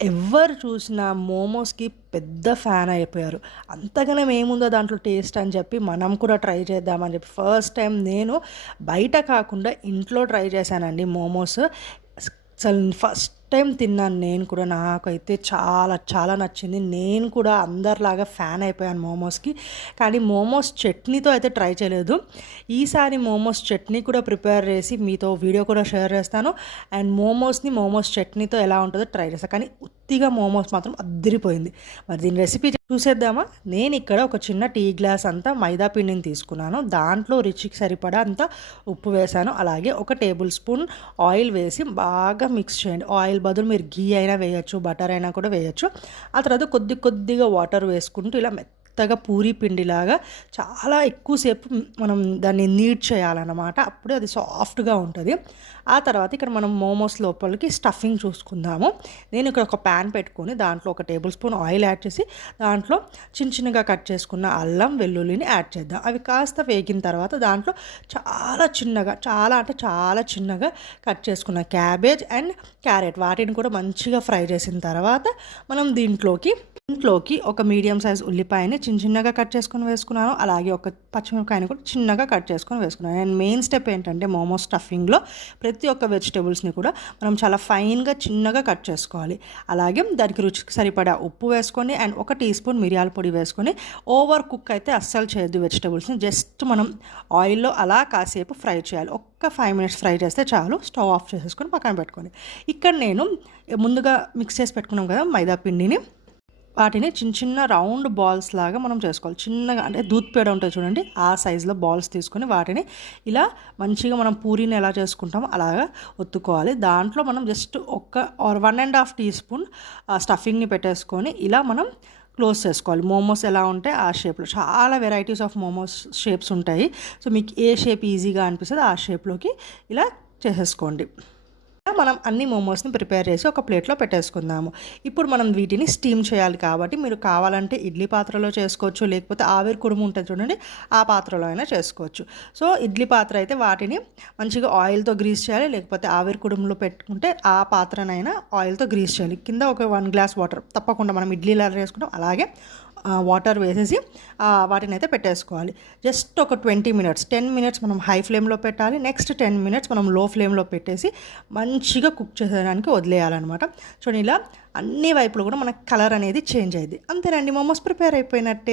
ఎవ్వరు చూసినా మోమోస్‌కి పెద్ద ఫ్యాన్ అయిపోయారు. అంతగనం ఏముందో దాంట్లో టేస్ట్ అని చెప్పి మనం కూడా ట్రై చేద్దామని చెప్పి ఫస్ట్ టైం నేను బయట కాకుండా ఇంట్లో ట్రై చేశానండి మోమోస్. అసలు ఫస్ట్ టైం తిన్నాను నేను కూడా. నాకైతే చాలా చాలా నచ్చింది. నేను కూడా అందరిలాగా ఫ్యాన్ అయిపోయాను మోమోస్‌కి. కానీ మోమోస్ చట్నీతో అయితే ట్రై చేయలేదు. ఈసారి మోమోస్ చట్నీ కూడా ప్రిపేర్ చేసి మీతో వీడియో కూడా షేర్ చేస్తాను. అండ్ మోమోస్ చట్నీతో ఎలా ఉంటుందో ట్రై చేస్తాను. కానీ ఉత్తిగా మోమోస్ మాత్రం అద్దిరిపోయింది. మరి దీని రెసిపీ చూసేద్దామా? నేను ఇక్కడ ఒక చిన్న టీ గ్లాస్ అంతా మైదా పిండిని తీసుకున్నాను. దాంట్లో రుచికి సరిపడా అంత ఉప్పు వేసాను. అలాగే ఒక టేబుల్ స్పూన్ ఆయిల్ వేసి బాగా మిక్స్ చేయండి. ఆయిల్ బదులు మీరు ఘీ అయినా వేయచ్చు, బటర్ అయినా కూడా వేయచ్చు. ఆ తర్వాత కొద్దిగా వాటర్ వేసుకుంటూ ఇలా మెత్తగా పూరీ పిండిలాగా చాలా ఎక్కువసేపు మనం దాన్ని నీట్ చేయాలన్నమాట. అప్పుడే అది సాఫ్ట్గా ఉంటుంది. ఆ తర్వాత ఇక్కడ మనం మోమోస్ లోపలికి స్టఫింగ్ చూసుకుందాము. నేను ఇక్కడ ఒక ప్యాన్ పెట్టుకొని దాంట్లో ఒక టేబుల్ స్పూన్ ఆయిల్ యాడ్ చేసి దాంట్లో చిన్నగా కట్ చేసుకున్న అల్లం వెల్లుల్లిని యాడ్ చేద్దాం. అవి కాస్త వేగిన తర్వాత దాంట్లో చాలా చిన్నగా కట్ చేసుకున్న క్యాబేజ్ అండ్ క్యారెట్ వాటిని కూడా మంచిగా ఫ్రై చేసిన తర్వాత మనం దీంట్లోకి ఒక మీడియం సైజ్ ఉల్లిపాయని చిన్నగా కట్ చేసుకొని వేసుకున్నాను. అలాగే ఒక పచ్చిమిరపకాయని కూడా చిన్నగా కట్ చేసుకొని వేసుకున్నాను. అండ్ మెయిన్ స్టెప్ ఏంటంటే మోమోస్ స్టఫింగ్లో ప్రతి ఒక్క వెజిటేబుల్స్ని కూడా మనం చాలా ఫైన్గా చిన్నగా కట్ చేసుకోవాలి. అలాగే దానికి రుచికి సరిపడా ఉప్పు వేసుకొని అండ్ ఒక టీ స్పూన్ మిరియాల పొడి వేసుకొని ఓవర్ కుక్ అయితే అస్సలు చేయొద్దు వెజిటేబుల్స్ని. జస్ట్ మనం ఆయిల్లో అలా కాసేపు ఫ్రై చేయాలి. ఒక్క 5 మినిట్స్ ఫ్రై చేస్తే చాలు. స్టవ్ ఆఫ్ చేసేసుకొని పక్కన పెట్టుకోండి. ఇక్కడ నేను ముందుగా మిక్స్ చేసి పెట్టుకున్నాం కదా మైదా పిండిని, వాటిని చిన్న రౌండ్ బాల్స్ లాగా మనం చేసుకోవాలి. చిన్నగా అంటే దూద్ పేడ ఉంటుంది చూడండి, ఆ సైజులో బాల్స్ తీసుకొని వాటిని ఇలా మంచిగా మనం పూరీని ఎలా చేసుకుంటామో అలాగా ఒత్తుకోవాలి. దాంట్లో మనం జస్ట్ 1.5 టీ స్పూన్ స్టఫింగ్ని పెట్టేసుకొని ఇలా మనం క్లోజ్ చేసుకోవాలి. మోమోస్ ఎలా ఉంటే ఆ షేప్లో చాలా వెరైటీస్ ఆఫ్ మోమోస్ షేప్స్ ఉంటాయి. సో మీకు ఏ షేప్ ఈజీగా అనిపిస్తుంది ఆ షేప్లోకి ఇలా చేసేసుకోండి. మనం అన్ని మోమోస్ని ప్రిపేర్ చేసి ఒక ప్లేట్లో పెట్టేసుకుందాము. ఇప్పుడు మనం వీటిని స్టీమ్ చేయాలి కాబట్టి మీరు కావాలంటే ఇడ్లీ పాత్రలో చేసుకోవచ్చు, లేకపోతే ఆవిరి కుడుము ఉంటుంది చూడండి ఆ పాత్రలో అయినా చేసుకోవచ్చు. సో ఇడ్లీ పాత్ర అయితే వాటిని మంచిగా ఆయిల్తో గ్రీస్ చేయాలి, లేకపోతే ఆవిరి కుడుములో పెట్టుకుంటే ఆ పాత్రనైనా ఆయిల్తో గ్రీస్ చేయాలి. కింద ఒక 1 గ్లాస్ వాటర్ తప్పకుండా మనం ఇడ్లీలు ఎలా చేసుకుంటాం అలాగే వాటర్ వేసేసి వాటిని అయితే పెట్టేసుకోవాలి. జస్ట్ ఒక 10 మినిట్స్ మనం హై ఫ్లేమ్లో పెట్టాలి. నెక్స్ట్ 10 మినిట్స్ మనం లో ఫ్లేమ్లో పెట్టేసి మంచిగా కుక్ చేసేదానికి వదిలేయాలన్నమాట. చూడండి ఇలా అన్ని వైపులు కూడా మనకు కలర్ అనేది చేంజ్ అయ్యింది. అంతేనండి, మోమోస్ ప్రిపేర్ అయిపోయినట్టే.